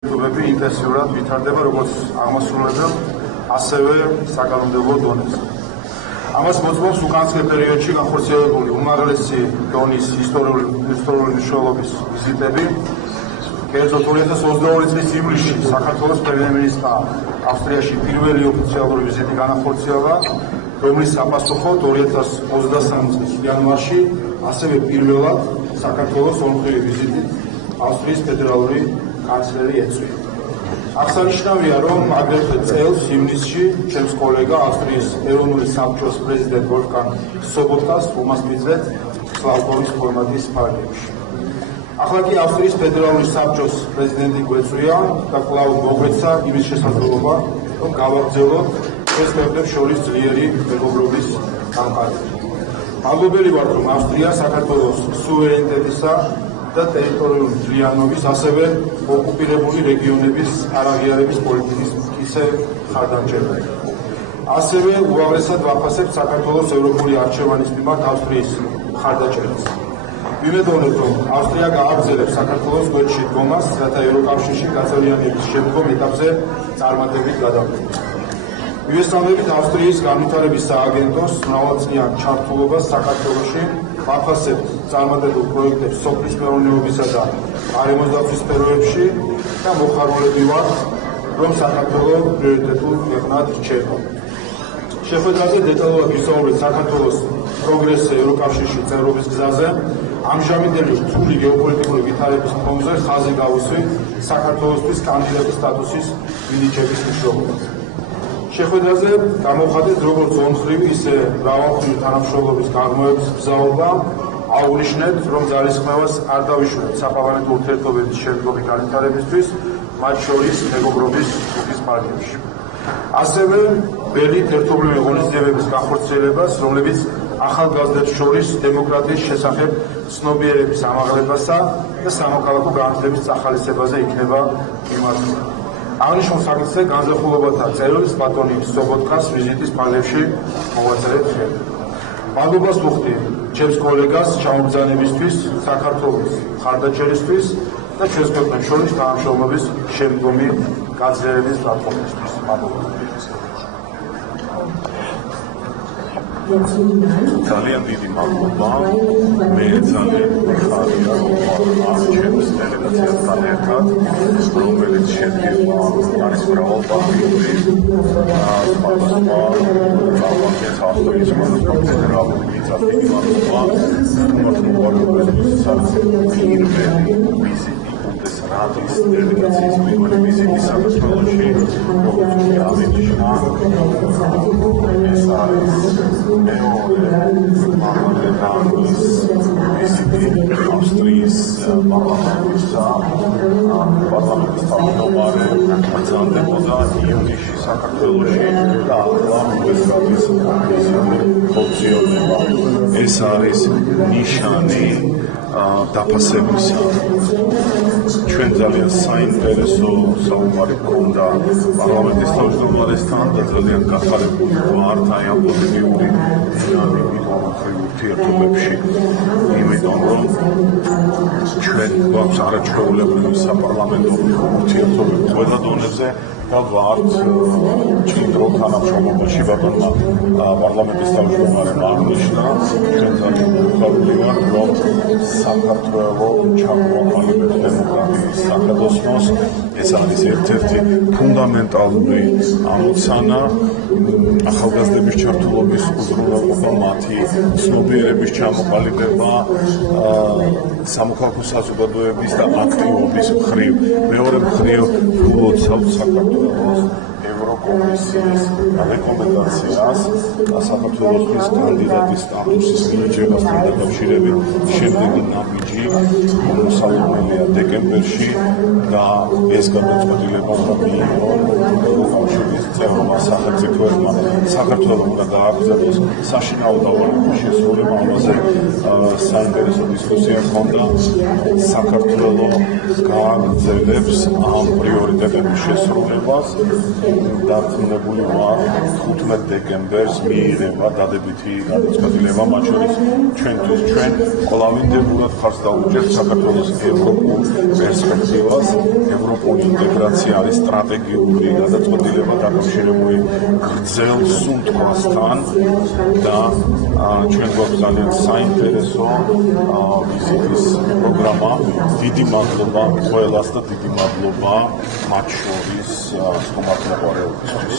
YouTube-ები ინტენსიურად ვითარდება როგორც აღმასრულებელ, ასევე საკანონმდებლო დონეზე. ამას მოწმობს უკანასკნელ პერიოდში განხორციელებული უმაღლესი დონის ისტორიული მნიშვნელობის ვიზიტები. კერძოდ 2022 წლის ივლისში საქართველოს პრემიერ-მინისტრმა ავსტრიაში პირველი ოფიციალური ვიზიტი განახორციელა, რომლის საპასუხოდ 2023 წლის იანვარში ასევე პირველად საქართველოს ორმხრივი ვიზიტით ავსტრიის ფედერალური კანცლერი ეწვია. აღსანიშნავია, რომ აგრეთვე წელს ივნისში ჩემს კოლეგა ავსტრიის ეროვნული საბჭოს პრეზიდენტ ვოლფგანგ სობოტკას უმასპინძლეთ სლავკოვის ფორმატის ფარგლებში. ახლა კი ავსტრიის ფედერალური საბჭოს პრეზიდენტი გვეწვია და კვლავ მოგვეცა იმის შესაძლებლობა, რომ გავაგრძელოთ ეს ქვეყნებს შორის ძლიერი მეგობრობის დამყარება. მადლობელი ვართ, რომ ავსტრია საქართველოს სუვერენიტეტისა და ტერიტორიული ძალიანობის, ასევე ოკუპირებული რეგიონების არაღიარების პოლიტიკის ისე ხარდამჭერია. ასევე უაღრესად ვაფასებთ საქართველოს ევროპული არჩევანის მიმართ ავსტრიის ხარდაჭერას. ვიმედოვნებ, რომ ავსტრია გააგრძელებს საქართველოს გვერდში დგომას, რათა ევროკავშირში გაწევრიანების შემდგომ ეტაპზე წარმატებით გადავიდეთ. მივესალმებით ავსტრიის განვითარების სააგენტოს მრავალწლიან ჩართულობას საქართველოში, ვაფასებთ წარმატებულ პროექტებს სოფლის მეურნეობისა და გარემოს დაცვის სფეროებში და მოხარულები ვართ, რომ საქართველო პრიორიტეტულ ქვეყნად რჩება. შეხვედრაზე დეტალურად ვისაუბრეთ საქართველოს პროგრესზე ევროკავშირში წევრობის გზაზე, ამჟამინდელი რთული გეოპოლიტიკური ვითარების ფონზე ხაზი გავუსვით საქართველოსთვის კანდიდატის სტატუსის მინიჭების მნიშვნელობას. შეხვედრაზე გამოვხატეთ როგორც ორმხრივი, ისე მრავალმხრივი თანამშრომლობის გაღრმავების გზაობა, აღვნიშნეთ, რომ ძალისხმევას არ დავიშურეთ საპარლამენტო ურთიერთობების შემდგომი განვითარებისთვის, მათ შორის მეგობრობის ჯგუფის ფარგლებში. ასევე ველით ერთობლივი ღონისძიებების განხორციელებას, რომლებიც ახალგაზრდებს შორის დემოკრატიის შესახებ ცნობიერების ამაღლებასა და სამოქალაქო განათლების წახალისებაზე იქნება მიმართული. აღნიშნულ საკითხზე განზრახულობათა წერილს ბატონი სობოტკას ვიზიტის ფარგლებში მოვაწერეთ ხელი. მადლობას ვუხდი ჩემს კოლეგას ჩამობრძანებისთვის, საქართველოს ხარდაჭერისთვის და ჩვენს ქვეყნებს შორის თანამშრომლობის შემდგომი გაძლიერების პლატფორმისთვის. მადლობა. ძალიან დიდი მადლობა. მე ძალიან მიხარია, რომ ჩემს დელეგაციასთან ერთად, რომელიც შედგება არის მრავალპარტიული სხვადასხვა ავსტრიის ფედერალური მიწათმოქმედი მმართველობა, პირველი ვიზიტი ბუნდესრატის დელეგაციის პირველი ვიზიტი საქართველოში, როგორც აღინიშნა, ეს არის მეორე ვიზიტი ავსტრიის პარლამენტის თავმჯდომარე გრძელდებოდა ივნისში საქართველოში და ახლა ბუნდესრატის ფუნქციონირება. ეს არის ნიშანი დაფასებისა. ჩვენ ძალიან საინტერესო საუბარი გქონდა პარლამენტის თავმჯდომარესთან და ძალიან გახარებული ვართ აი ამ პოზიტიური დინამიკით ურთიერთობებში. იმიტომ რომ ჩვენ გვაქვს არაჩვეულებრივი საპარლამენტო ურთიერთობები ყველა დონეზე და ვართ ჭიდრო თანამშრომლობაში ბატონმა პარლამენტის თავმჯდომარემ აღნიშნა, ჩვენ ძალიან მიხარული ვართ, რომ საქართველო ჩამოაყალიბებს დემოკრატიის სახელოსნოს. ეს არის ერთ-ერთი ფუნდამენტალური ამოცანა ახალგაზრდების ჩართულობის უზრუნველყოფა, მათი ცნობიერების ჩამოყალიბება, სამოქალაქო საზოგადოების და აქტივობის მხრივ. მეორე მხრივ ვლოცავთ საქართველოს ევროკომისიის რეკომენდაციას საქართველოსთვის კანდიდატის სტატუსის მინიჭებასთან დაკავშირებით. შემდეგი ნაბიჯი მოსალოდნელია დეკემბერში და ეს გადაწყვეტილება უნდა მიიღონ ევროკავშირის წევრმა სახელმწიფოებმა. საქართველოს უნდა გააგრძელოს საშინაო დავალების შესრულება, ამაზე საინტერესო დისკუსია ჰქონდა. საქართველოს გააგრძელებს ამ პრიორიტეტების შესრულებას დარწმუნებული ვარ 15 დეკემბერს მიიღება დადებითი გადაწყვეტილება მათ შორის ჩვენთვის ჩვენ კვლავინდებურად ხარს დაუჭერთ საქართველოს ევროპულ პერსპექტივას ევროპული ინტეგრაცია არის სტრატეგიული გადაწყვეტილება დაკავშირებული გრძელ სუნთქვასთან და ჩვენ გვაქვს ძალიან საინტერესო ვიზიტის პროგრამა დიდი მადლობა ყველას და დიდი მადლობა მათ შორის სტუმართმოყვარეობისთვის